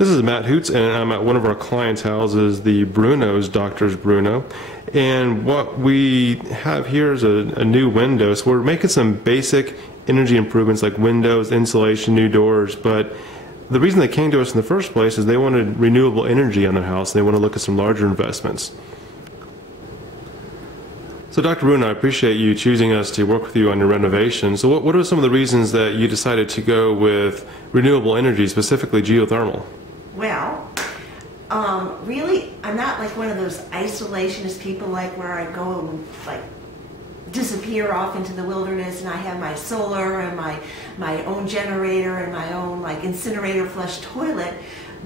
This is Matt Hoots, and I'm at one of our clients' houses, the Bruno's, Doctors Bruno. And what we have here is a new window. So we're making some basic energy improvements like windows, insulation, new doors. But the reason they came to us in the first place is they wanted renewable energy on their house. They want to look at some larger investments. So Dr. Bruno, I appreciate you choosing us to work with you on your renovation. So what are some of the reasons that you decided to go with renewable energy, specifically geothermal? Well, really, I'm not like one of those isolationist people like where I go and like disappear off into the wilderness and I have my solar and my own generator and my own like incinerator flush toilet.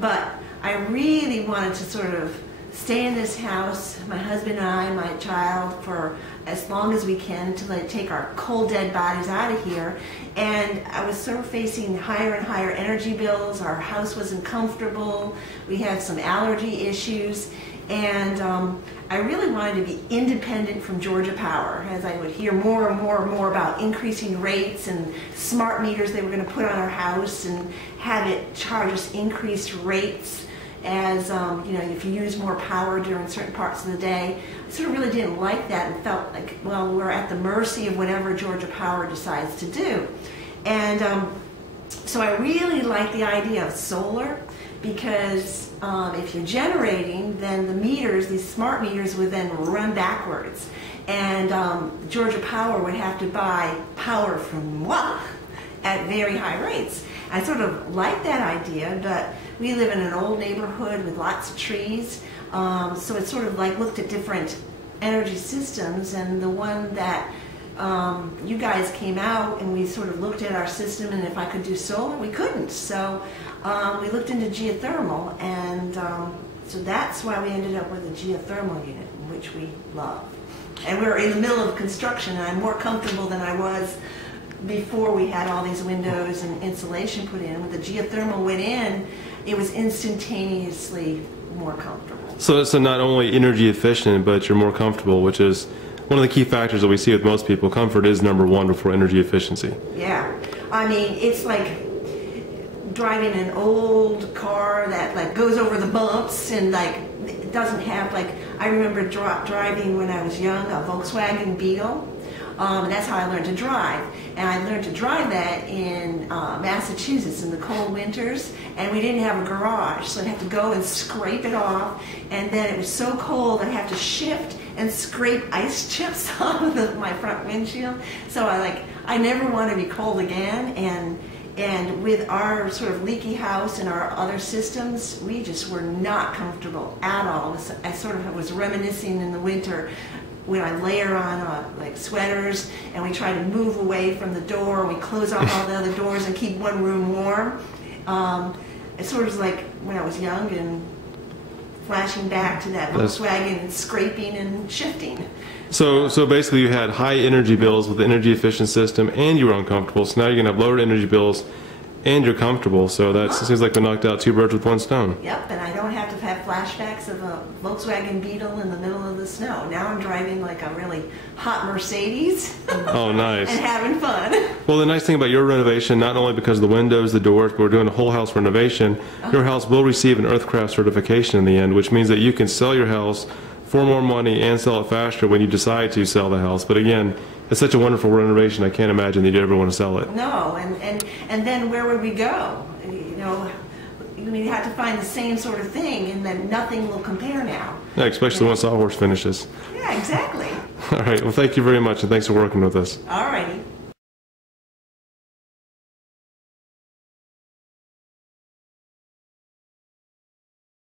But I really wanted to sort of stay in this house, my husband and I, my child, for as long as we can to like take our cold dead bodies out of here. And I was sort of facing higher and higher energy bills. Our house wasn't comfortable. We had some allergy issues. And I really wanted to be independent from Georgia Power, as I would hear more and more and more about increasing rates and smart meters they were going to put on our house and have it charge us increased rates as, you know, if you use more power during certain parts of the day. I sort of really didn't like that and felt like, well, we're at the mercy of whatever Georgia Power decides to do. And so I really like the idea of solar because if you're generating, then the meters, these smart meters, would then run backwards. And Georgia Power would have to buy power from moi at very high rates. I sort of like that idea, but we live in an old neighborhood with lots of trees, so it's sort of like looked at different energy systems, and the one that you guys came out and we sort of looked at our system, and if I could do solar, we couldn't. So we looked into geothermal, and so that's why we ended up with a geothermal unit, which we love. And we're in the middle of construction, and I'm more comfortable than I was before we had all these windows and insulation put in. When the geothermal went in, it was instantaneously more comfortable. So not only energy efficient, but you're more comfortable, which is one of the key factors that we see with most people. Comfort is number one before energy efficiency. Yeah. I mean, it's like driving an old car that like goes over the bumps and like it doesn't have like, I remember driving when I was young, a Volkswagen Beetle. That's how I learned to drive. And I learned to drive that in Massachusetts in the cold winters, and we didn't have a garage, so I'd have to go and scrape it off, and then it was so cold I'd have to shift and scrape ice chips off of my front windshield. So I never want to be cold again, and with our sort of leaky house and our other systems, we just were not comfortable at all. I sort of was reminiscing in the winter when I layer on like sweaters and we try to move away from the door and we close off all the other doors and keep one room warm. It's sort of like when I was young and flashing back to that Volkswagen and scraping and shifting. So basically you had high energy bills with the energy efficient system and you were uncomfortable, so now you're going to have lower energy bills and you're comfortable, so that seems like we knocked out two birds with one stone. Yep, and I don't have to have flashbacks of a Volkswagen Beetle in the middle of the snow. Now I'm driving like a really hot Mercedes. Oh, nice. And having fun. Well, the nice thing about your renovation, not only because of the windows, the doors, but we're doing a whole house renovation, your house will receive an Earthcraft certification in the end, which means that you can sell your house for more money and sell it faster when you decide to sell the house. But again, it's such a wonderful renovation, I can't imagine that you'd ever want to sell it. No, and then where would we go? You know, we have to find the same sort of thing, and then nothing will compare now. Yeah, especially once SawHorse finishes. Yeah, exactly. All right, well, thank you very much, and thanks for working with us. All righty.